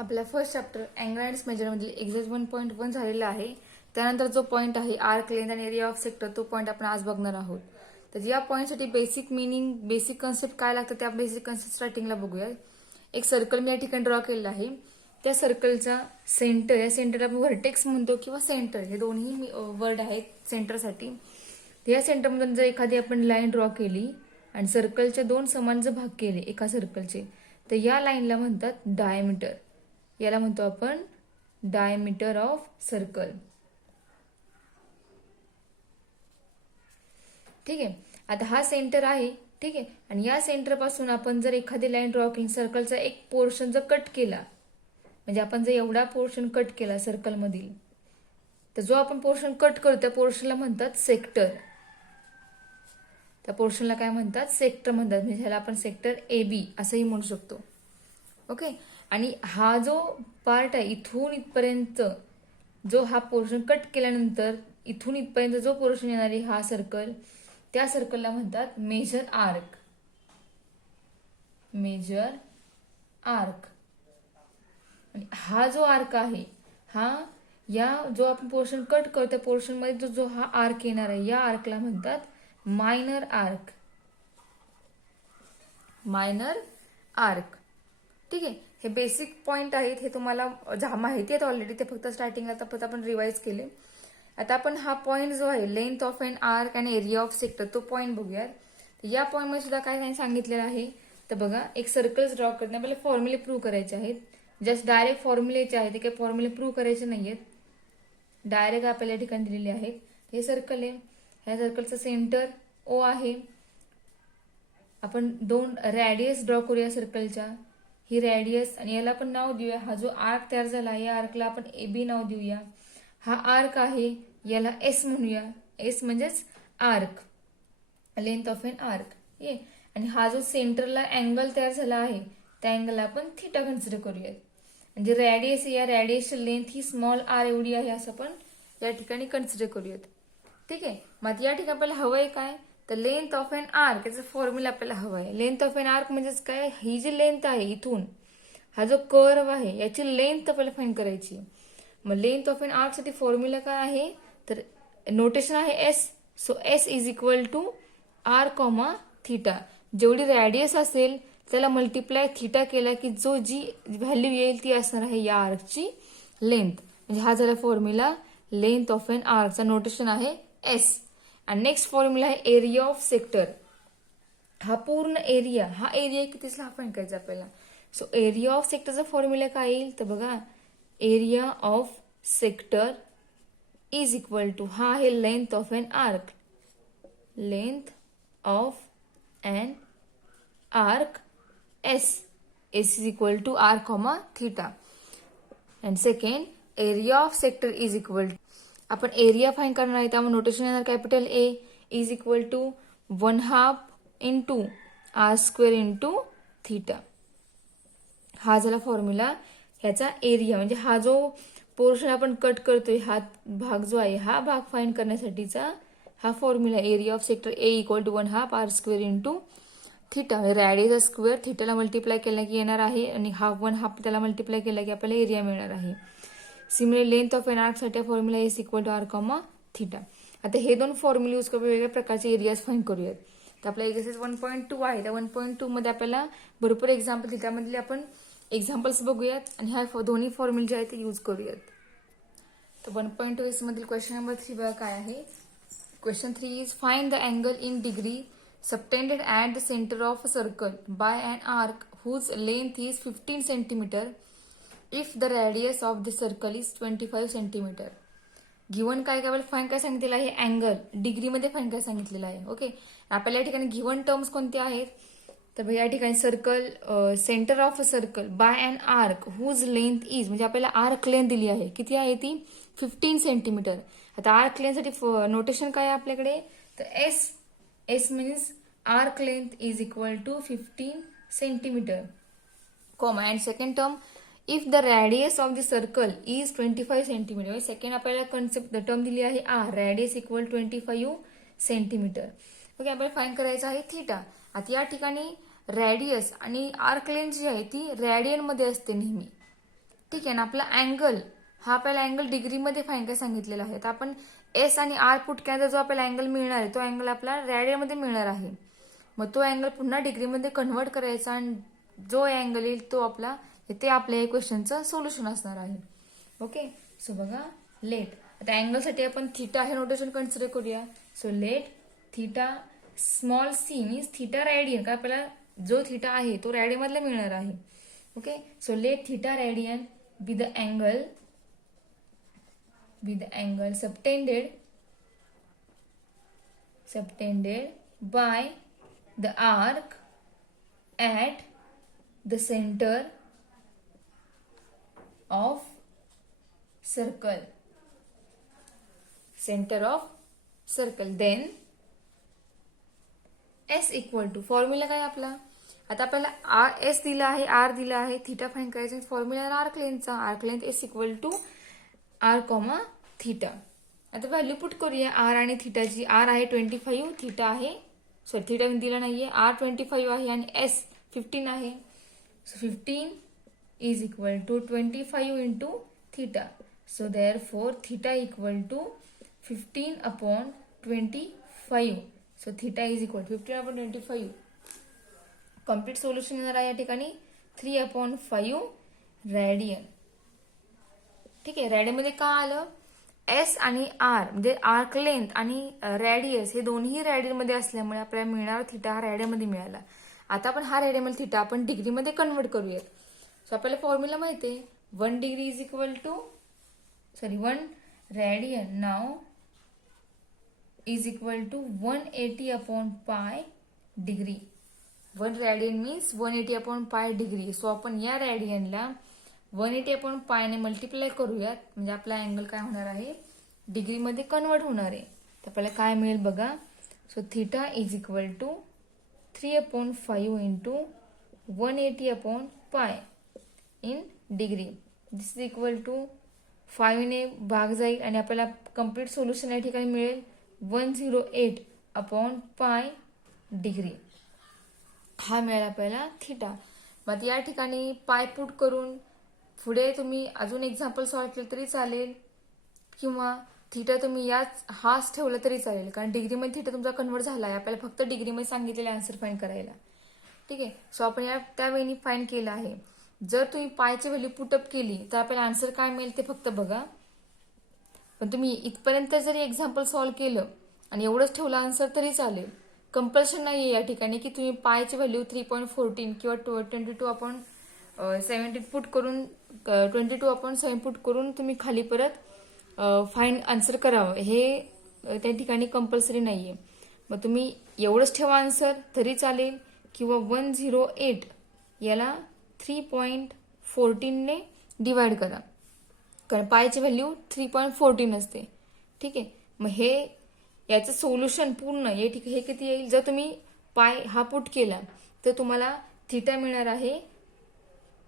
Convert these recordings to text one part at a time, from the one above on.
आपला first chapter angle and मेजरमधील example 1.1 झालेला आहे. त्यानंतर जो पॉईंट आहे आर्क लेंथ आणि एरिया ऑफ सेक्टर तो पॉईंट आपण आज बघणार आहोत. तर या पॉईंटसाठी बेसिक मिनिंग बेसिक कन्सेप्ट काय लागतं त्या बेसिक कन्सेप्ट स्टार्टिंगला बघूया. एक सर्कल मी या ठिकाणी ड्रॉ केलेला आहे. त्या सर्कलचा सेंटर या सेंटरला आपण व्हर्टेक्स म्हणतो किंवा सेंटर हे दोन्ही वर्ड आहेत सेंटरसाठी. या सेंटरमधून जर एखादी आपण लाईन ड्रॉ केली आणि सर्कलचे दोन समान जर भाग केले एका सर्कलचे तर या लाईनला म्हणतात डायमीटर. याला म्हणतो आपण डायमीटर ऑफ सर्कल. ठीक आहे. आता हा सेंटर आहे. ठीक आहे. आणि या सेंटर पासून आपण जर एखादी लाईन ड्रॉ केली सर्कलचा एक पोर्शन जर कट केला म्हणजे आपण जर एवढा पोर्शन कट केला सर्कल मधील तर जो आपण पोर्शन कट करतो त्या पोर्शनला म्हणतात सेक्टर. त्या पोर्शनला काय म्हणतात सेक्टर म्हणतात. म्हणजे ह्याला आपण सेक्टर AB असंही म्हणू शकतो. ओके. आणि हा जो पार्ट आहे इथून इथपर्यंत जो हा पोर्शन कट केल्यानंतर इथून इथपर्यंत जो पोर्शन येणार आहे हा सर्कल त्या सर्कलला म्हणतात मेजर आर्क. Major arc. आणि हा जो आर्क आहे हा या जो आपण पोर्शन कट करतो त्या पोर्शन मध्ये जो हा आर्क येणार आहे या आर्कला म्हणतात मायनर आर्क. Minor arc. ठीक आहे. हे बेसिक पॉइंट आहेत. हे तुम्हाला माहिती आहेत ऑलरेडी. ते फक्त स्टार्टिंगला फक्त आपण रिवाइज केले. आता आपण हा पॉइंट जो आहे length of an arc and area of sector तो पॉइंट बघूयात. या पॉइंट मध्ये सुद्धा काय सांगितलेलं आहे तर बघा एक सर्कल्स ड्रॉ करणे आपल्याला फॉर्म्युले प्रूव्ह करायचे आहेत. जस्ट डायरेक्ट फॉर्म्युलेचे आहेत ते काही फॉर्म्युले प्रूव्ह करायचे नाहीयेत. डायरेक्ट आपल्याला या ठिकाणी दिलेले आहेत. हे सर्कल आहे. ह्या सर्कलचं सेंटर O आहे. आपण दोन रॅडियस ड्रॉ करूया सर्कलच्या. ही रॅडियस आणि याला आपण नाव देऊया. हा जो आर्क तयार झाला या आर्कला आपण AB नाव देऊया. हा आर्क आहे याला S म्हणूया. S म्हणजेच arc. Length of an arc. आणि हा जो सेंटरला अँगल तयार झाला आहे त्या अँगलला आपण थिटा कन्सिडर करूयात. म्हणजे रॅडियस या रॅडियसची लेंथ ही स्मॉल r एवढी आहे असं आपण या ठिकाणी कन्सिडर करूयात. ठीक आहे. मग या ठिकाणी आपल्याला हवंय काय तर लेंथ ऑफ एन आर्क याचा फॉर्म्युला आपल्याला हवा आहे. लेंथ ऑफ एन आर्क म्हणजेच काय ही जी लेंथ आहे इथून हा जो कर्व आहे याची लेंथ आपल्याला फाइंड करायची. मग लेंथ ऑफ एन आर्क साठी फॉर्म्युला काय आहे तर नोटेशन आहे S. So S is equal to R comma theta. जेवढी रॅडियस असेल त्याला मल्टिप्लाय थिटा केला की जो जी व्हॅल्यू येईल ती असणार आहे या आर्कची लेंथ. म्हणजे हा झाला फॉर्म्युला लेंथ ऑफ एन आर्कचा नोटेशन आहे S. आणि नेक्स्ट फॉर्म्युला आहे एरिया ऑफ सेक्टर. हा पूर्ण एरिया हा एरिया कितीचा हा फाइंड करायचा आपल्याला. सो एरिया ऑफ सेक्टरचा फॉर्म्युला काय येईल तर बघा area of sector is equal to हा आहे length of an arc. Length of an arc S. S is equal to R comma theta. And second, area of sector is equal to आपण area find करणार आहे त्यामुळे notation येणार capital A is equal to 1/2 into R² into theta. हा झाला formula ह्याचा area म्हणजे हा जो पोर्शन आपण कट करतोय हा भाग जो आहे हा भाग फाइंड करण्यासाठीचा हा formula area of sector A equal to 1/2 R² into theta. Radius square थिटाला मल्टिप्लाय केला की येणार आहे आणि हाफ 1/2 त्याला मल्टिप्लाय केला की आपल्याला एरिया मिळणार आहे. Similar length of an arc साठी formula S equal to R comma theta. आता हे दोन फॉर्म्युले यूज करून वेगवेगळ्या प्रकारचे एरियाज फाइंड करूयात. तर आपला एक्सरसाइज 1.2 आहे. त्या 1.2 मध्ये आपल्याला भरपूर एक्झाम्पल त्यामधले आपण एक्झाम्पल्स बघूयात आणि ह्या दोन्ही फॉर्म्युले जे आहेत ते यूज करूयात. तर 1.2 मधील क्वेश्चन नंबर 3 बघा काय आहे. Question 3 is find the angle in degree subtended at the center of a circle by an arc whose length is 15 centimeter if the radius of the circle is 25 centimeter. Given काय काय fine काय सांगितलेलं आहे angle degree मध्ये fine काय सांगितलेलं आहे. Okay. आपल्याला या ठिकाणी गिवन टर्म्स कोणते आहेत तर या ठिकाणी circle centre of a circle by an arc whose length is म्हणजे आपल्याला आर्क लेंथ दिली आहे किती आहे ती 15 सेंटीमीटर. आता आर्क लेंथ साठी नोटेशन काय आहे आपल्याकडे तर S means arc length is equal to 15 centimeter, comma and second term if the radius of the circle is 25 centimeter. Second आपल्याला कन्सेप्ट टर्म दिली आहे R radius equal 25 centimeter. Okay. आपल्याला find करायचं आहे थिटा. आता या ठिकाणी रॅडियस आणि आर्क लेंथ जी आहे ती रॅडियन मध्ये असते नेहमी. ठीक आहे ना. आपला अँगल हा आपल्याला अँगल डिग्रीमध्ये फाईन काय सांगितलेला आहे. तर आपण एस आणि आर पुट केल्यानंतर जो आपल्याला अँगल मिळणार आहे तो अँगल आपला रेडियनमध्ये मिळणार आहे. मग तो अँगल पुन्हा डिग्रीमध्ये कन्व्हर्ट करायचा आणि जो अँगल येईल तो आपला ते आपल्या क्वेश्चनचं सोल्युशन असणार आहे. ओके. सो बघा लेट आता अँगलसाठी आपण थिटा हे नोटेशन कन्सिडर करूया. So let theta small c means theta radian का आपल्याला जो थिटा आहे तो रेडियन मधला मिळणार आहे. Okay. So let theta radian be the angle subtended by the arc at the center of circle. Then S equal to formula काय आपला. आता आपल्याला एस दिला आहे, आर दिला आहे, थिटा फाईंड करायचा. Formula arc length S equal to R comma theta. आता व्हॅल्यू पुट करूया आर आणि थिटाची. आर आहे 25, थिटा आहे थिटा दिला नाहीये. आर 25 आहे आणि एस 15 आहे. So 15 is equal to 25 into theta. So therefore theta equal to 15 upon 25. So theta is equal 15 upon 25. Complete solution येणार आहे या ठिकाणी 3/5 रेडियन. ठीक आहे. रेडियन मध्ये का आलं. एस आणि आर म्हणजे आर्क लेंथ आणि रेडियस हे दोन्ही रेडियन मध्ये असल्यामुळे आपल्याला मिळणार थिटा हा रेडियन मध्ये मिळाला. आता आपण हा रेडियन मध्ये थिटा आपण डिग्री मध्ये कन्वर्ट करूयात. सो आपल्याला फॉर्म्युला माहिती आहे 1 degree is equal to 1 radian now is equal to 180 upon pi degree. 1 radian means 180 upon pi degree. So आपण या रेडियनला 180 अपॉन पायने मल्टिप्लाय करूयात म्हणजे आपला अँगल काय होणार आहे डिग्रीमध्ये कन्वर्ट होणार आहे. तर आपल्याला काय मिळेल बघा. So theta is equal to 3/5 into 180 upon pi in degree. This is equal to 5 ने भाग जाईल आणि आपल्याला कम्प्लीट सोल्युशन या ठिकाणी मिळेल 108 अपॉन पाय डिग्री. हा मिळाला आपल्याला थिटा. मग या ठिकाणी पाय पुट करून पुढे तुम्ही अजून एक्झाम्पल सॉल्व्ह केलं तरी चालेल किंवा थिटा तुम्ही हाच ठेवला तरी चालेल कारण डिग्रीमध्ये थिटा तुमचा कन्वर्ट झाला आहे. आपल्याला फक्त डिग्रीमध्ये सांगितलेले आन्सर फाईंड करायला. ठीक आहे. सो आपण त्या वेळी फाईंड केलं आहे. जर तुम्ही पायची व्हॅल्यू पुटअप केली तर आपल्याला आन्सर काय मिळेल ते फक्त बघा. पण तुम्ही इथपर्यंत जरी एक्झाम्पल सॉल्व्ह केलं आणि एवढंच ठेवलं आन्सर तरी चालेल. कंपल्शन नाहीये या ठिकाणी की तुम्ही पायची व्हॅल्यू 3.14 किंवा 22/17 पुट करून 22/7 पुट करून तुम्ही खाली परत फाईंड आन्सर करावं हे त्या ठिकाणी कंपल्सरी नाहीये. मग तुम्ही एवढंच ठेवा आन्सर तरी चालेल किंवा 108 याला 3.14 ने डिवाइड करा कारण पायची व्हॅल्यू 3.14 असते. ठीक आहे. मग हे याचं सोल्युशन पूर्ण हे किती येईल. जर तुम्ही पाय हा पुट केला तर तुम्हाला थिटा मिळणार आहे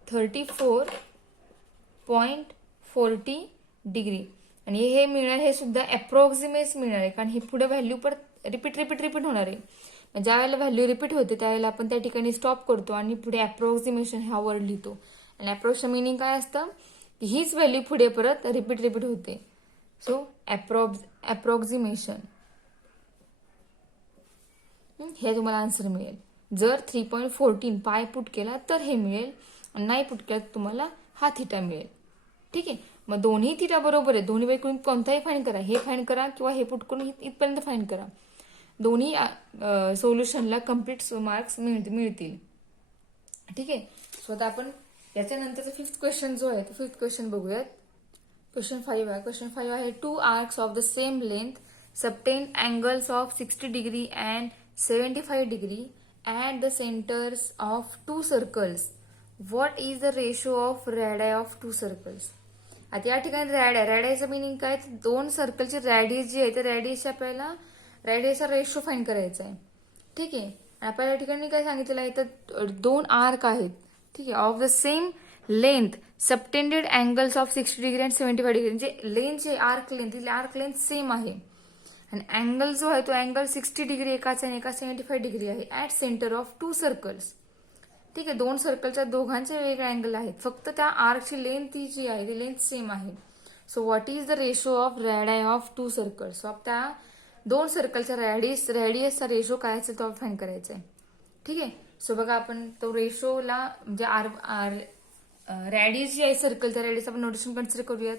34.40 डिग्री आणि हे मिळणार हे सुद्धा अप्रॉक्सिमेट मिळणार आहे कारण हे पुढे व्हॅल्यू परत रिपीट होणार आहे. ज्या वेळेला व्हॅल्यू रिपीट होते त्यावेळेला आपण त्या ठिकाणी स्टॉप करतो आणि पुढे अप्रॉक्सिमेशन हा वर्ड लिहितो आणि अप्रॉक्सिमेशन मिनिंग काय असतं की हीच व्हॅल्यू पुढे परत रिपीट होते. सो अप्रॉक्सिमेशन हे तुम्हाला आन्सर मिळेल. जर 3.14 पाय पुट केला तर हे मिळेल आणि नाही पुट केला तर तुम्हाला हा थिटा मिळेल. ठीक आहे. मग दोन्ही थिटा बरोबर आहे. दोन्ही पैकी कोणताही फाईंड करा. हे फाईंड करा किंवा हे पुट करून इथपर्यंत फाईंड करा. दोन्ही सोल्युशनला कम्प्लीट मार्क्स मिळतील. ठीक आहे. सो आता आपण याच्यानंतरचा 5th क्वेश्चन जो आहे तो 5th क्वेश्चन बघूयात. क्वेश्चन 5 आहे. क्वेश्चन 5 आहे 2 arcs of the same length subtend angles of 60 degree and 75 degree at the centers of two circles. What is the ratio of radii of two circles? आता या ठिकाणी रॅडियसचं meaning काय. दोन सर्कलची radius जी आहे त्या रॅडियसच्या आपल्याला रॅडियसचा रेशो फाईंड करायचा आहे. ठीक आहे. आपल्याला या ठिकाणी काय सांगितलेलं आहे तर 2 आर्क आहेत. ठीक आहे. Of the same length subtended angles of 60 degree and 75 degree म्हणजे लेंथचे आर्क लेंथ सेम आहे आणि अँगल जो आहे तो अँगल 60 डिग्री एकाचा आणि एका 75 डिग्री आहे ऍट सेंटर ऑफ 2 सर्कल्स. ठीक आहे, दोन सर्कलच्या दोघांचे वेगवेगळे अँगल आहेत, फक्त त्या आर्कची लेंथ ही जी आहे ती लेंथ सेम आहे. So what is the ratio of radii of two circles. So त्या दोन सर्कलच्या रेडियसचा रेशो काय असेल तो फाइंड करायचा आहे. ठीक आहे, सो बघा आपण तो रेशोला म्हणजे रॅडियस जी आहे सर्कलच्या रॅडियस आपण नोटेशन कन्सिडर करूयात.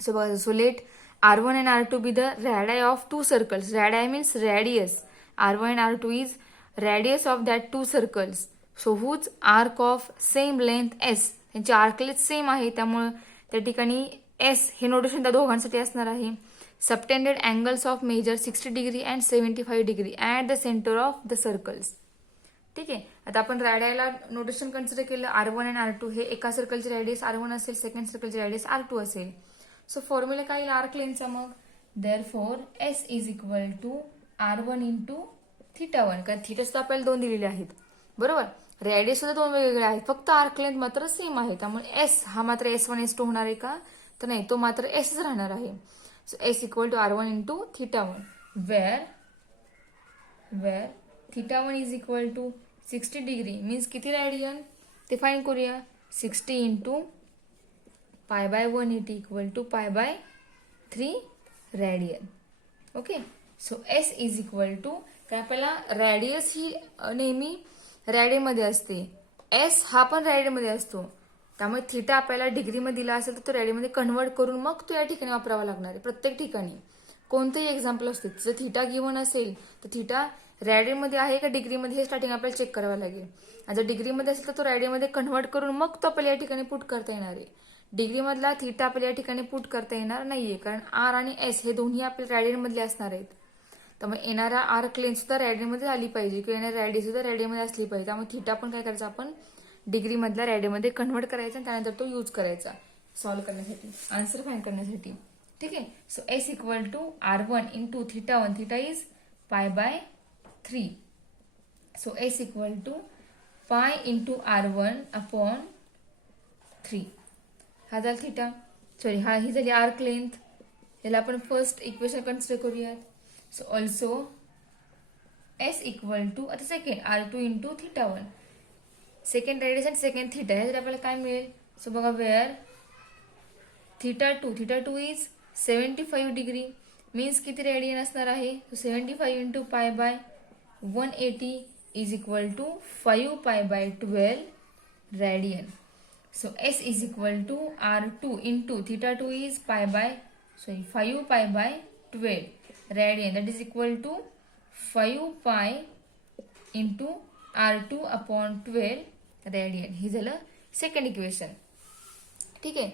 सो बघा, so let R1 and R2 be the radii of two circles. Radii means radius. R1 and R2 is radius of that two circles. So whose arc of same length S. त्यांची arc length same आहे, त्यामुळे त्या ठिकाणी S हे notation त्या दोघांसाठी असणार आहे. Subtended angles of measure 60 degree and 75 degree at the centre of the circles. ठीक आहे, आता आपण रॅडायला नोटेशन कन्सिडर केलं R1 and R2. हे एका सर्कलचे रॅडियस R1 असेल, सेकंड सर्कलचे रॅडियस R2 असेल. सो फॉर्म्युला काय येईल आर्क लेंथचा मग. Therefore S is equal to R1 into θ1. कारण θ सुद्धा आपल्याला दोन दिलेले आहेत, बरोबर. रॅडियस सुद्धा दोन वेगवेगळे आहेत, फक्त आर्क लेंथ मात्र सेम आहे. त्यामुळे S हा मात्र S1 S2 होणार आहे का, तर नाही, तो मात्र S राहणार आहे. So S equal to R1 into θ1 where θ1 is equal to 60 degree means किती रॅडियन ते फाईंड करूया. 60 into pi by 180 equal to pi by 3 radian. Okay, so S is equal to, काय आपल्याला रॅडियस ही नेहमी रॅडियनमध्ये असते, S हा पण रॅडियनमध्ये असतो. त्यामुळे θ आपल्याला डिग्रीमध्ये दिला असेल तर तो रॅडियनमध्ये कन्वर्ट करून मग तो या ठिकाणी वापरावा लागणार आहे. प्रत्येक ठिकाणी कोणतेही एक्झाम्पल असते, जर θ गिवन असेल तर θ रॅडियनमध्ये आहे का डिग्रीमध्ये हे स्टार्टिंग आपल्याला चेक करावं लागेल. आणि जर डिग्रीमध्ये असेल तर तो रॅडियनमध्ये कन्वर्ट करून मग तो आपल्याला या ठिकाणी पुट करता येणार आहे. डिग्री मधला θ आपल्याला या ठिकाणी पुट करता येणार नाहीये, कारण R आणि S हे दोन्ही आपल्या रॅडियन मधले असणार आहेत. त्यामुळे येणारा आर्क लेंथ सुद्धा रॅडियन मध्ये आली पाहिजे किंवा येणारी रॅडियस सुद्धा रॅडियन मध्ये असली पाहिजे. त्यामुळे θ पण काय करायचं, आपण डिग्री मधल्या रॅडियन मध्ये कन्वर्ट करायचा आणि त्यानंतर तो यूज करायचा सॉल्व्ह करण्यासाठी, आन्सर फाइंड करण्यासाठी. ठीक आहे, so S equal to R1 into θ1. θ is pi by 3. So S equal to pi into R1 upon 3. हा झाला θ, सॉरी हा ही झाली आर्क लेंथ. याला आपण फर्स्ट इक्वेशन कन्सिडर करूयात. So also S equal to आता second R2 into θ1. Second radius आणि second θ ह्यासाठी आपल्याला काय मिळेल. सो बघा, वेअर θ2 इज 75 डिग्री मीन्स किती रेडियन असणार आहे. 75 into pi by 180 is equal to 5 pi by 12 radian. So S is equal to R2 into θ2 is 5 pi by 12 radian. That is equal to 5 pi into R2 upon 12 radian. हे झालं second equation. ठीक आहे,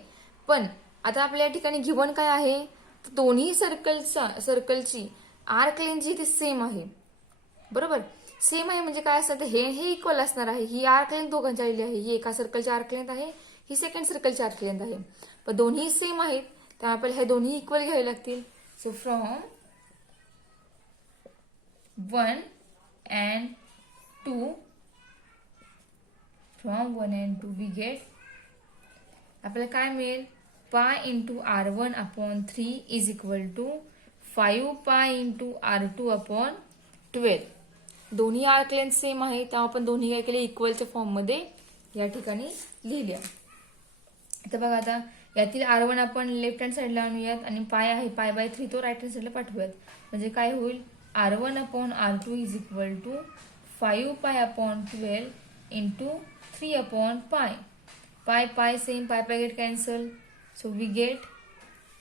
पण आता आपल्या या ठिकाणी given काय आहे, दोन्ही सर्कलची आर्क लेंथ जी ती सेम आहे, बरोबर. सेम आहे म्हणजे काय असतं, हे इक्वल असणार आहे. ही आर्क लेंथ दोघांची आलेली आहे, ही एका सर्कलची आर्क लेंथ आहे, ही सेकंड सर्कलची आर्क लेंथ आहे. पण दोन्ही सेम आहेत त्यामुळे आपल्याला हे दोन्ही इक्वल घ्यावे लागतील. So from 1 and 2 we get आपल्याला काय मिळेल, pi into R1 upon 3 is equal to 5 pi into R2 upon 12. दोन्ही आर्क लेंथ सेम आहे तेव्हा आपण दोन्ही काय केले, इक्वलच्या फॉर्म मध्ये या ठिकाणी लिहिल्या. तर बघा, आता यातील R1 आपण लेफ्ट हँड साईडला आणूयात आणि पाय आहे पाय बाय 3 तो राईट हँड साईडला पाठवूयात. म्हणजे काय होईल, R1 upon R2 is equal to 5 pi upon 12 into 3 upon pi. Pi same, pi get cancel. So we get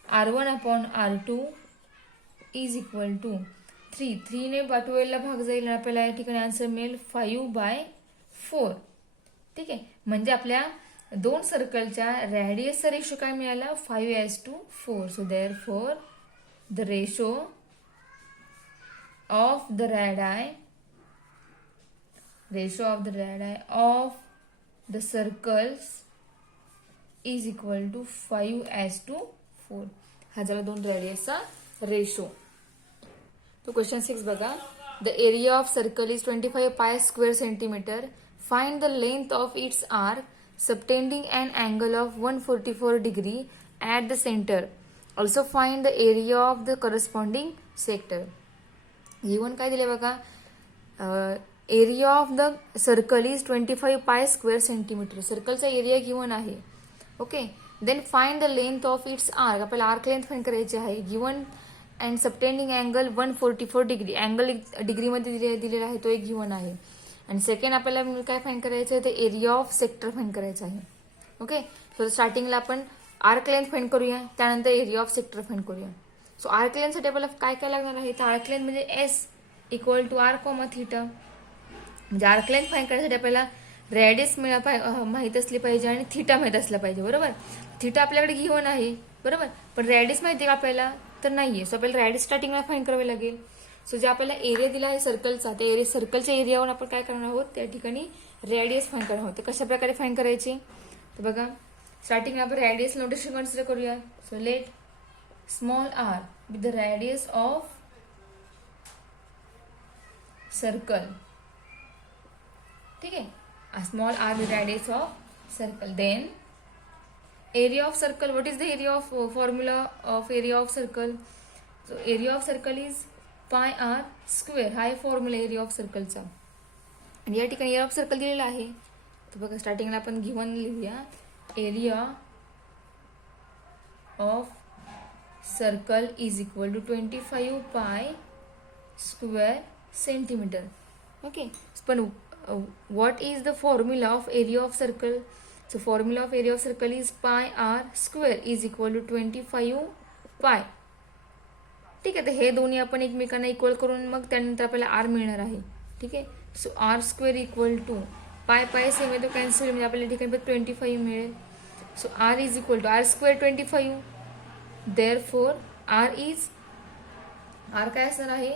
R1 upon R2 is equal to 3 ने 12 ला भाग जाईल आणि आपल्याला या ठिकाणी आन्सर मिळेल 5 बाय 4. ठीक आहे, म्हणजे आपल्या दोन सर्कलच्या रॅडियसचा रेशो काय मिळाला, 5:4. So therefore the ratio of the radii of the circles is equal to 5:4. हा झाला दोन रॅडियसचा रेशो. तो क्वेश्चन 6 बघा, the area of circle is 25 pi square centimetre. Find the length of its arc subtending an angle of 144 degree at the center. Also find the area of the corresponding sector. Given काय दिले बघा, area of the circle is 25 pi square centimetre. सर्कलचा area given आहे. Okay, then find the length of its arc. आपल्याला arc length find करायची आहे. Given and subtending angle 144 degree. Angle डिग्रीमध्ये दिलेला आहे, तो एक गिवन आहे. आणि सेकंड आपल्याला काय फाइंड करायचं आहे, तर एरिया ऑफ सेक्टर फाइंड करायचं आहे. ओके, सो स्टार्टिंगला आपण आर्क लेंथ फाइंड करूया, त्यानंतर एरिया ऑफ सेक्टर फाइंड करूया. सो आर्क लेंथसाठी आपल्याला काय काय लागणार आहे, तर आर्क लेंथ म्हणजे S equal to R comma theta. म्हणजे आर्क लेंथ फाइंड करण्यासाठी आपल्याला रेडियस माहित असली पाहिजे आणि थिटा माहित असला पाहिजे. बरोबर, थिटा आपल्याकडे गिवन आहे. बरोबर, पण रेडियस माहिती का आपल्याला, तर नाहीये. सो आपल्याला रेडियस स्टार्टिंगला फाइंड करावे लागेल. सो जे आपल्याला एरिया दिला आहे सर्कलचा, त्या एरिया सर्कलच्या एरियावर आपण काय करणार आहोत, त्या ठिकाणी रेडियस फाइंड करणार आहोत. कशा प्रकारे फाइंड करायची, तर बघा स्टार्टिंगला आपण रेडियस नोटेशन कन्सिडर करूया. So let small R with the radius of circle. ठीक आहे, small R with radius of circle. Then area of circle. What is the area of formula of area of circle? So area of circle is pi r square. हा आहे formula area of सर्कलचा. आणि या ठिकाणी area of circle दिलेला आहे. तर बघा स्टार्टिंगला आपण गिवन लिहूया, area of circle is equal to 25 pi square centimetre. Okay, पण what is the formula of area of circle? So formula of area of circle is pi r square is equal to 25 pi. ठीक आहे, तर हे दोन्ही आपण एकमेकांना equal करून मग त्यानंतर आपल्याला आर मिळणार आहे. ठीक आहे, so R square equal to pi pi same आहे तो कॅन्सल, म्हणजे आपल्याला ठिकाणी 25 मिळेल. So R is equal to R square 25. Therefore R काय असणार आहे,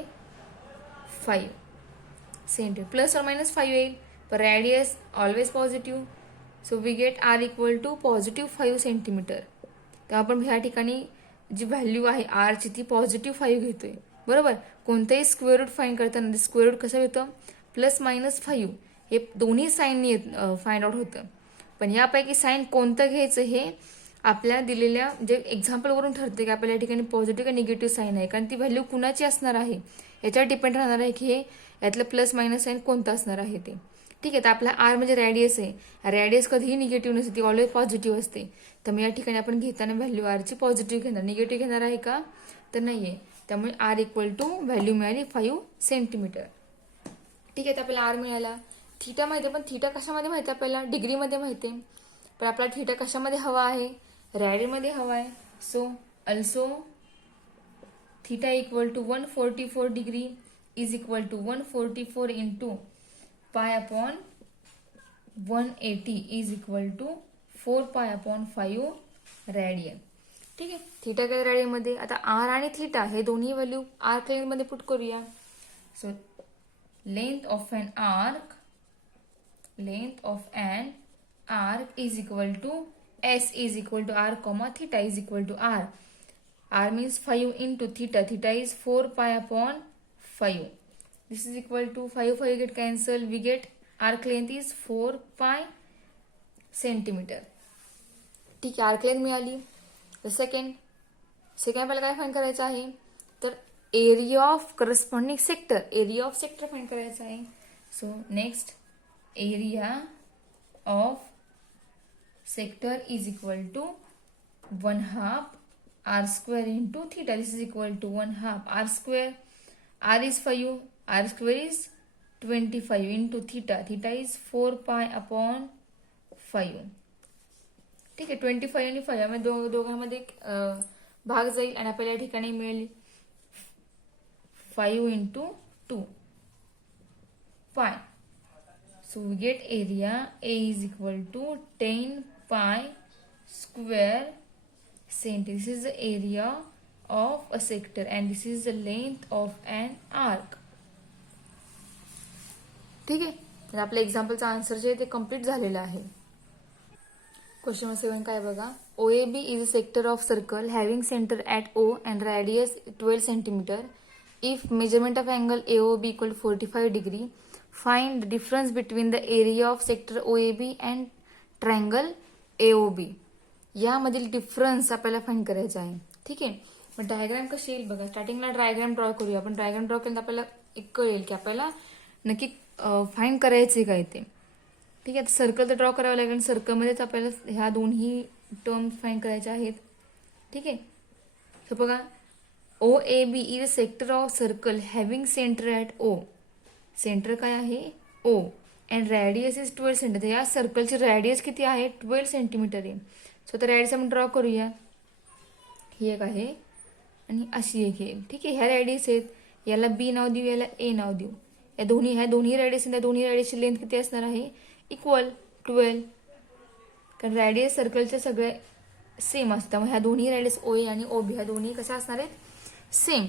5 सेंटीमीटर. प्लस और मायनस 5 येईल, पण radius always positive. So we get R equal to positive 5 centimetre. तर आपण ह्या ठिकाणी जी व्हॅल्यू आहे आरची ती पॉझिटिव्ह 5 घेतोय. बरोबर, कोणतंही स्क्वेअर रूट फाइंड करताना स्क्वेअर रूट कसं होतं, प्लस मायनस 5 हे दोन्ही साईननी फाइंड आउट होतं. पण यापैकी साईन कोणतं घ्यायचं हे आपल्या दिलेल्या जे एक्झाम्पलवरून ठरते की आपल्याला या ठिकाणी पॉझिटिव्ह का निगेटिव्ह साईन आहे, कारण ती व्हॅल्यू कुणाची असणार आहे याच्यावर डिपेंड राहणार आहे की हे यातलं प्लस मायनस साईन कोणतं असणार आहे ते. ठीक आहे, तर आपला आर म्हणजे रेडियस आहे. रेडियस कधीही निगेटिव्ह नसते, ती ऑलवेज पॉझिटिव्ह असते. तर मग या ठिकाणी आपण घेताना व्हॅल्यू आरची पॉझिटिव्ह घेणार, निगेटिव्ह घेणार आहे का, तर नाहीये. त्यामुळे आर इक्वल टू व्हॅल्यू मिळाली 5 सेंटीमीटर. ठीक आहे, तर आपल्याला आर मिळाला. थिटा माहिती आहे, पण थिटा कशामध्ये माहिती आहे आपल्याला, डिग्रीमध्ये माहिती आहे. पण आपल्याला थिटा कशामध्ये हवा आहे, रेडियनमध्ये हवा आहे. So also theta equal to 144 degree is equal to 144 into pi upon 180 is equal to 4 pi upon 5 radian. ठीक आहे, थिटा काय रेडियनमध्ये. आता आर आणि थिटा हे दोन्ही व्हॅल्यू आर्क लेंथ मध्ये पुट करूया. So length of an arc is equal to S is equal to R comma theta is equal to R. R means 5 into theta. Theta is 4 pi upon 5. This is equal to 5 get cancel. We get arc length is 4 pi centimetre. ठीक आहे, arc length मिळाली. तर second आपल्याला काय find करायचं आहे, तर area of corresponding sector. Area of sector find करायचं आहे. So next area of sector is equal to 1/2 R square into theta. This is equal to 1/2 R square. R is 5, R square is 25 into theta. Theta is 4 pi upon 5. ठीक आहे, 25 आणि 5 यामध्ये दोघांमध्ये भाग जाईल आणि आपल्याला या ठिकाणी मिळेल 5 into 2 pi. So we get area A is equal to 10 pi square centimetre. This is the area of a sector and this is the length of an arc. ठीक आहे, तर आपल्या एक्झाम्पलचा आन्सर जे आहे ते कम्प्लीट झालेलं आहे. क्वेश्चन नंबर 7 काय बघा, OAB is a sector of circle having center at O and radius 12 centimeter. If measurement of angle AOB equal to 45 degree, find the difference between the area of sector OAB and triangle AOB. यामधील difference आपल्याला find करायचा आहे. ठीक आहे, मग diagram कशी येईल बघा. स्टार्टिंगला डायग्राम ड्रॉ करूया आपण. डायग्राम ड्रॉ केल्यानंतर आपल्याला एक कळेल की आपल्याला नक्की फाईंड करायचे काय ते. ठीक आहे, आता सर्कल तर ड्रॉ करावं लागेल. सर्कलमध्येच आपल्याला ह्या दोन्ही टर्म फाईंड करायच्या आहेत. ठीक आहे, तर बघा OAB is a sector of circle having centre at O. Centre काय आहे O and radius is 12 centimetre. या सर्कलची रॅडियस किती आहे 12 सेंटीमीटर आहे. सो तर रॅडियस आपण ड्रॉ करूया. ही एक आहे आणि अशी एक आहे. ठीक आहे, ह्या रॅडियस आहेत. याला B नाव देऊ, याला A नाव देऊ. ह्या दोन्ही रॅडियस, त्या दोन्ही रॅडियसची लेंथ किती असणार आहे इक्वल 12. कारण रॅडियस सर्कलच्या सगळे सेम असतात. मग ह्या दोन्ही रॅडियस OA आणि OB ह्या दोन्ही कशा असणार आहेत सेम.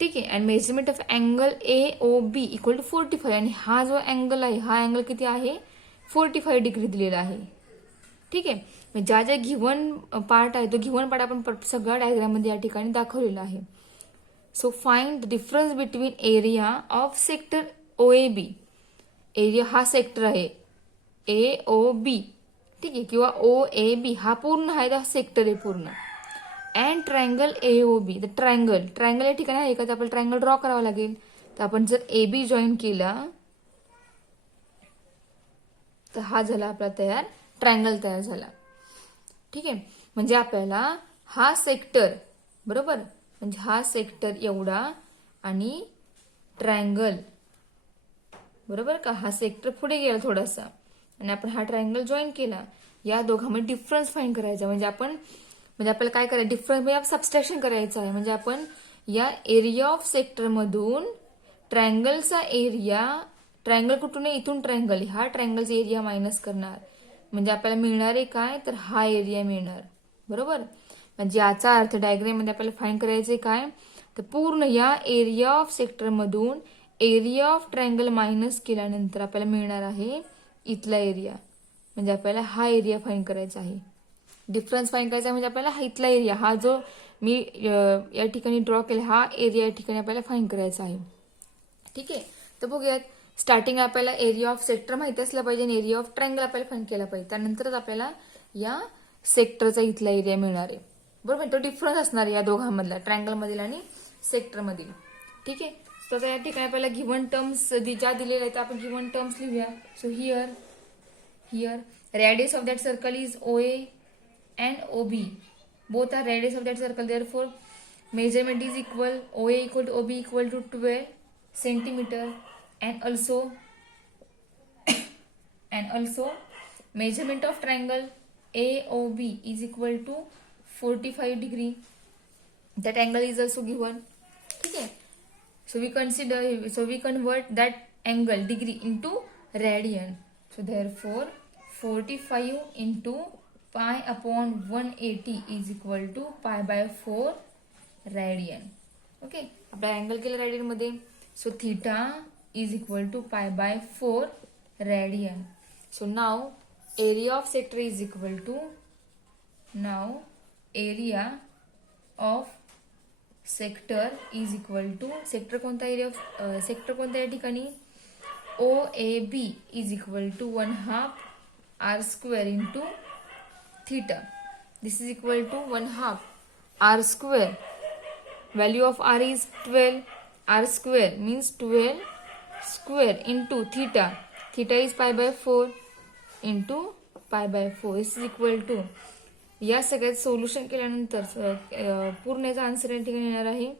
ठीक आहे, and measurement of angle AOB equal to 45. आणि हा जो अँगल आहे हा अँगल किती आहे 45 डिग्री दिलेला आहे. ठीक आहे, ज्या ज्या गिव्हन पार्ट आहे तो गिव्हन पार्ट आपण सगळ्या डायग्राममध्ये या ठिकाणी दाखवलेला आहे. So find the difference between area of sector OAB. Area हा सेक्टर आहे AOB. ठीक आहे, किंवा OAB हा पूर्ण आहे, हा सेक्टर आहे पूर्ण. And triangle AOB. तर ट्रायंगल या ठिकाणी आहे का, तर आपल्याला ट्रायंगल ड्रॉ करावा लागेल. तर आपण जर AB जॉईन केला तर हा झाला आपला तयार, ट्रायंगल तयार झाला. ठीक आहे, म्हणजे आपल्याला हा सेक्टर बरोबर, म्हणजे हा सेक्टर एवढा आणि ट्रायंगल बरोबर का, हा सेक्टर पुढे गेला थोडासा आणि आपण हा ट्रायंगल जॉईन केला. या दोघांमध्ये डिफरन्स फाइंड करायचा. म्हणजे आपल्याला काय करायचं डिफरन्स म्हणजे सबस्ट्रॅक्शन करायचं आहे. म्हणजे आपण या एरिया ऑफ सेक्टर मधून ट्रायंगलचा एरिया, ट्रायंगल कुठून आहे इथून ट्रायंगल, हा ट्रायंगलचा एरिया मायनस करणार. म्हणजे आपल्याला मिळणार आहे काय, तर हा एरिया मिळणार बरोबर. म्हणजे याचा अर्थ डायग्राम मध्ये आपल्याला फाइंड करायचे काय, तर पूर्ण या एरिया ऑफ सेक्टर मधून एरिया ऑफ ट्रायंगल मायनस केल्यानंतर आपल्याला मिळणार आहे इथला एरिया. म्हणजे आपल्याला हा एरिया फाइंड करायचा आहे. डिफरन्स फाइंड करायचा म्हणजे आपल्याला हा इथला एरिया, हा जो मी या ठिकाणी ड्रॉ केला हा एरिया या ठिकाणी आपल्याला फाइंड करायचा आहे. ठीक आहे, तर बघूयात. स्टार्टिंग आपल्याला एरिया ऑफ सेक्टर माहिती असला पाहिजे आणि एरिया ऑफ ट्रायंगल आपल्याला फाइंड केला पाहिजे. त्यानंतरच आपल्याला या सेक्टरचा इथला एरिया मिळणार आहे बरोबर. तो डिफरन्स असणार आहे या दोघांमधला, ट्रायंगल मधील आणि सेक्टर मधील. ठीक आहे, तर या ठिकाणी आपल्याला गिव्हन टर्म्स ज्या दिलेल्या आहेत आपण गिव्हन टर्म्स लिहूया. So here radius of that circle is OA and OB. Both are radius of that circle. Therefore, measurement is equal. OA equal to OB equal to 12 centimeter, and also measurement of triangle AOB is equal to 45 degree. That angle is also given. Okay. So we convert that angle degree into radian. So therefore 45 into pi upon 180 is equal to pi by 4 radian. Okay, आपला angle केला radian मध्ये. So theta is equal to pi by 4 radian. So now area of sector is equal to area of sector is equal to sector कोणता area sector कोणत्या या ठिकाणी OAB is equal to 1/2 r square into theta. This is equal to 1/2 r square. Value of r is 12. R square means 12 square into theta. Theta is pi by 4 into pi by 4. This is equal to, या सगळ्यात solution केल्यानंतर पूर्ण याचा answer या ठिकाणी येणार आहे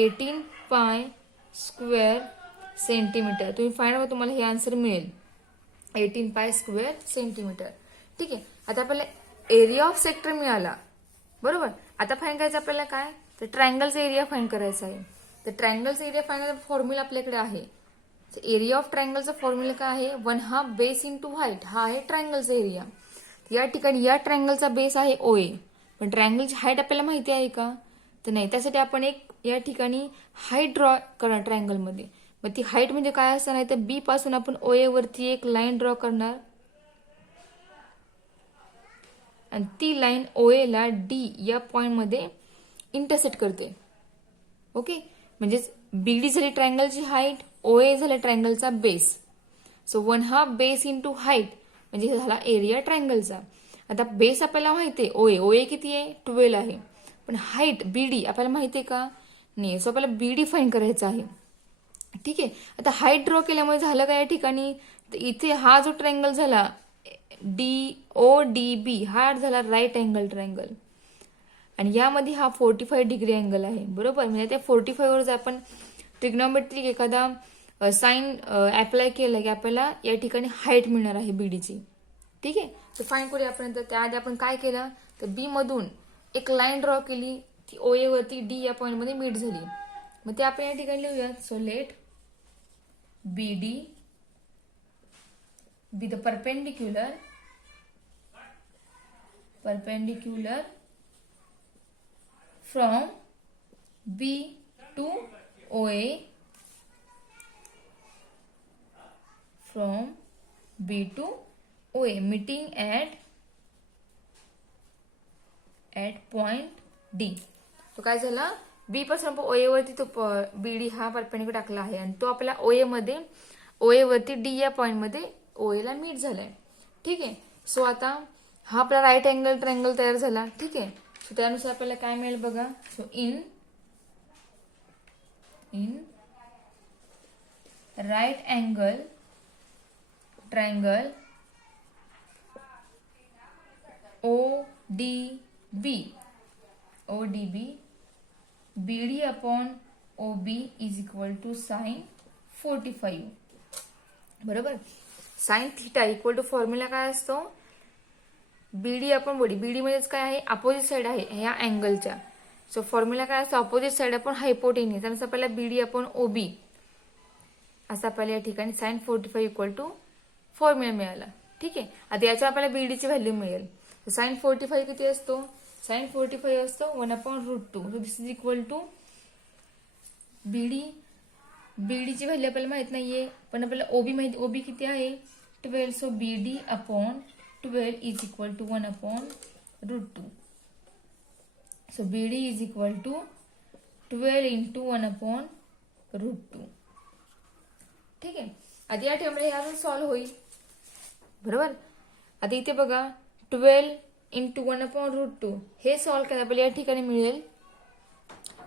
18 पाय स्क्वेअर सेंटीमीटर. तुम्ही फाइंड तुम्हाला हे आन्सर मिळेल 18 पाय स्क्वेअर सेंटीमीटर. ठीक आहे, आता आपल्याला एरिया ऑफ सेक्टर मिळाला बरोबर. आता फाइंड करायचं आपल्याला काय, तर ट्रायंगलचा एरिया फाइंड करायचा आहे. तर ट्रायंगलचा एरिया फाइंड करायचा फॉर्म्युला आपल्याकडे आहे. एरिया ऑफ ट्रायंगलचा फॉर्म्युला काय आहे 1/2 बेस इंटू हाईट. हा आहे ट्रायंगलचा एरिया. या ठिकाणी या ट्रायंगलचा बेस आहे OA, पण ट्रायंगलची हाईट आपल्याला माहिती आहे का, तर नाही. त्यासाठी आपण एक या ठिकाणी हाईट ड्रॉ करणार ट्रायंगलमध्ये. मग ती हाईट म्हणजे काय असणार आहे, तर B पासून आपण OA वरती एक लाईन ड्रॉ करणार आणि ती लाईन OA ला D या पॉइंट मध्ये इंटरसेक्ट करते. ओके, म्हणजेच BD झाली ट्रायंगलची हाईट, OA झाला ट्रायंगलचा base. So 1/2 base into height म्हणजे झाला एरिया ट्रायंगलचा. आता बेस आपल्याला माहिती आहे OA किती आहे 12 आहे, पण हाईट BD आपल्याला माहिती आहे का नाही. सो आपल्याला BD फाइंड करायचं आहे. ठीक आहे. आता हाईट ड्रॉ केल्यामुळे झालं काय या ठिकाणी, तर इथे हा जो ट्रायंगल झाला DODB हा झाला राईट अँगल ट्रायंगल, आणि यामध्ये हा 45 डिग्री अँगल आहे. बरोबर, म्हणजे त्या 45 वर जर आपण ट्रिग्नोमेट्रिक एखादा साइन अप्लाय केलं की आपल्याला या ठिकाणी हाईट मिळणार आहे बीडीची. ठीक आहे, तर फाईन करूया आपण. तर त्याआधी आपण काय केलं, तर बी मधून एक लाईन ड्रॉ केली, ती OA वरती D या पॉइंट मध्ये मीट झाली. मग ते आपण या ठिकाणी लिहूया. So let BD be the perpendicular from B to OA, from B to OA meeting at point D. तो काय झाला, बी पासून OA वरती तो BD हा परपेंडिक्युलर टाकला आहे, आणि तो आपल्या OA वरती D या पॉइंट मध्ये OA ला मीट झालाय. ठीक आहे, सो आता हा आपला राईट अँगल ट्रायंगल तयार झाला. ठीक आहे, सो त्यानुसार आपल्याला काय मिळेल बघा. So in right angle triangle ODB BD upon OB is equal to sine 45. बरोबर, sine theta equal to formula काय असतो, BD अपॉन बॉडी. BD म्हणजेच काय आहे, अपोजिट साइड आहे ह्या अँगलच्या. सो फॉर्म्युला काय असतो, अपोजिट साइड अपॉन हायपोटेन्यूज. त्यानुसार आपल्याला BD अपॉन OB असं आपल्याला या ठिकाणी साइन 45 इक्वल टू फॉर्म्युला मिळाला. ठीक आहे, आता याच्यावर आपल्याला BD ची व्हॅल्यू मिळेल. साइन 45 किती असतो, साइन 45 असतो 1/√2. So this is equal to BD ची व्हॅल्यू आपल्याला माहित नाहीये, पण आपल्याला OB माहिती. OB किती आहे 12. So BD upon 12 is equal to 1/√2. So BD is equal to 12 into 1/√2. ठीक आहे, आता या ठिकाणी हे अजून सॉल्व्ह होईल. बरोबर, आता इथे बघा 12 इंटू 1/√2 हे सॉल्व्ह केलं आपल्याला या ठिकाणी मिळेल.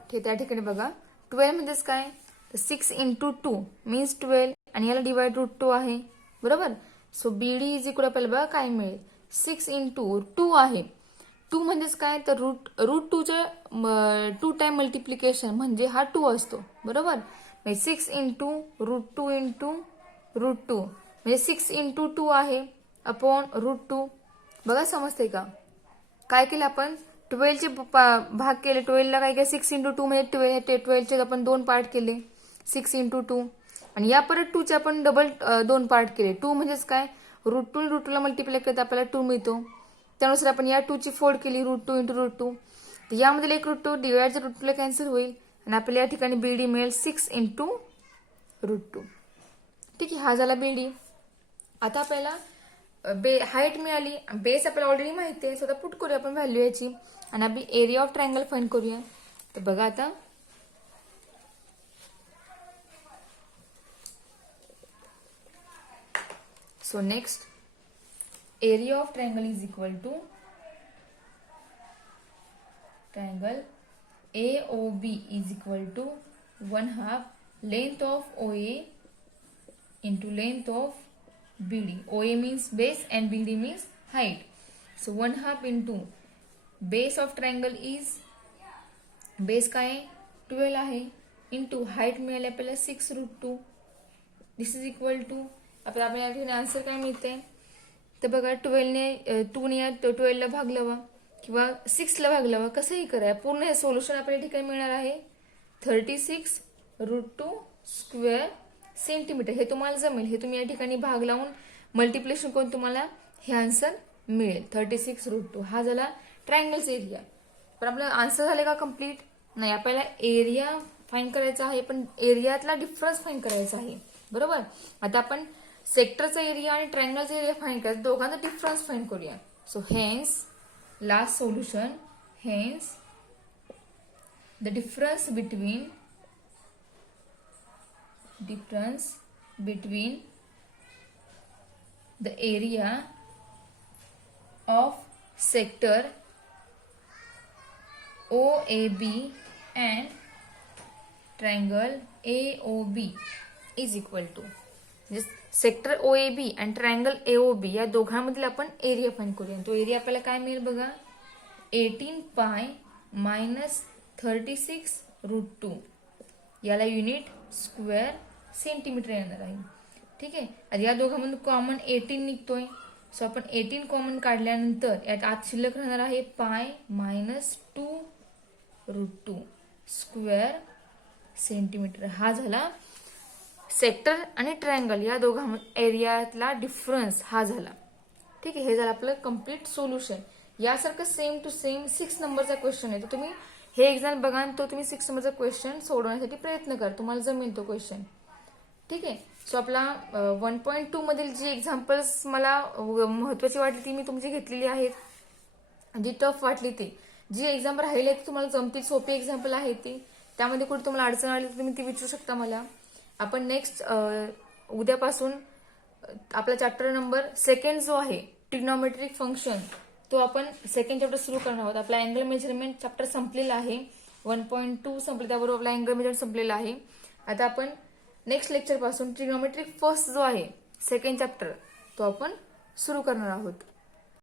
ठीक, त्या ठिकाणी बघा 12 म्हणजेच काय, तर 6 इंटू 2 मीन्स 12, आणि याला डिवाइड √2 आहे. बरोबर, सो BD इज इक्वल आपल्याला बघा काय मिळेल, 6 इंटू 2 आहे. 2 म्हणजेच काय, तर √2च्या 2 टाइम मल्टिप्लिकेशन म्हणजे हा 2 असतो. बरोबर, म्हणजे 6 इंटू √2 इंटू √2 म्हणजे 6 इंटू 2 आहे अपॉन √2. बघा समजते का, काय केलं आपण 12 चे भाग केले. 12 ला काय केलं, 6 इंटू 2 म्हणजे 12 चे आपण 2 पार्ट केले, 6 इंटू 2, आणि या परत 2 चे आपण डबल 2 पार्ट केले. 2 म्हणजेच काय, √2 ला मल्टिप्लाय करता आपल्याला 2 मिळतो. त्यानुसार आपण या 2 ची फोल्ड केली, √2 इंटू √2. तर यामध्ये एक √2 डिवाइड √2 ला कॅन्सल होईल, आणि आपल्याला या ठिकाणी BD मिळेल 6 इंटू √2. ठीक आहे, हा झाला BD. आता आपल्याला हाईट मिळाली, बेस आपल्याला ऑलरेडी माहिती आहे. स्वतः पुट करूया आपण व्हॅल्यू याची, आणि आपण एरिया ऑफ ट्रायंगल फाइंड करूया. तर बघा आता so next area of triangle is equal to triangle AOB is equal to 1/2 length of OA into length of BD. OA means base and BD means height. So 1/2 into base of triangle is, base काय आहे 12 आहे, into height मिळाले आपल्याला 6√2. दिस is equal to आपल्याला या ठिकाणी answer काय मिळते, तर बघा 12 ने 2 ने 12 ला भागलावा किंवा 6 ला भागलावा, कसंही करा. पूर्ण हे सोल्युशन आपल्या ठिकाणी मिळणार आहे 36√2 स्क्वेअर सेंटीमीटर. हे तुम्हाला जमेल, हे तुम्ही या ठिकाणी भाग लावून मल्टिप्लिकेशन करून तुम्हाला हे आन्सर मिळेल 36√2. हा झाला ट्रायंगलचा एरिया. पण आपलं आन्सर झाले का कम्प्लीट, नाही. आपल्याला एरिया फाइंड करायचा आहे, पण एरियातला डिफरन्स फाइंड करायचा आहे. बरोबर, आता आपण सेक्टरचा एरिया आणि ट्रायंगलचा एरिया फाइंड करायचा, दोघांचा डिफरन्स फाइंड करूया. So hence last solution, hence the difference between the area of sector OAB and triangle AOB is equal to, म्हणजे सेक्टर OAB आणि ट्रायंगल AOB या दोघांमधील आपण एरिया फाइंड करूया. तो एरिया आपल्याला काय मिळेल बघा, 18 पाय मायनस 36√2. याला युनिट स्क्वेअर सेंटीमीटर येणार आहे. ठीक आहे. आता या दोघांमधून कॉमन 18 निघतोय. सो आपण 18 कॉमन काढल्यानंतर यात आत शिल्लक राहणार आहे पाय मायनस 2√2 स्क्वेअर सेंटीमीटर. हा झाला सेक्टर आणि ट्रायंगल या दोघां एरियातला डिफरन्स हा झाला. ठीक आहे. हे झालं आपलं कम्प्लीट सोल्युशन. यासारखं सेम टू सेम 6 नंबरचा क्वेश्चन आहे. तर तुम्ही हे एक्झाम बघा आणि तो तुम्ही 6 नंबरचा क्वेश्चन सोडवण्यासाठी प्रयत्न करा. तुम्हाला जमेल तो क्वेश्चन. ठीक आहे. सो आपला 1.2 मधील जी एक्झाम्पल्स मला महत्वाची वाटली ती मी तुमची घेतलेली आहेत. जी टफ वाटली ती, जी एक्झाम राहिली आहे ती तुम्हाला जमतील, सोपी एक्झाम्पल आहे ती. त्यामध्ये कुठे तुम्हाला अडचण आली तर तुम्ही ती विचारू शकता मला. आपण नेक्स्ट उद्यापासून आपला चॅप्टर नंबर 2 जो आहे ट्रिग्नोमेट्रिक फंक्शन, तो आपण सेकंड चॅप्टर सुरू करणार आहोत. आपला अँगल मेजरमेंट चॅप्टर संपलेला आहे. 1.2 संपले, त्याबरोबर आपला अँगल मेजरमेंट संपलेला आहे. आता आपण नेक्स्ट लेक्चर पासून ट्रिग्नोमेट्रिक फर्स्ट जो आहे सेकंड चॅप्टर तो आपण सुरू करणार आहोत.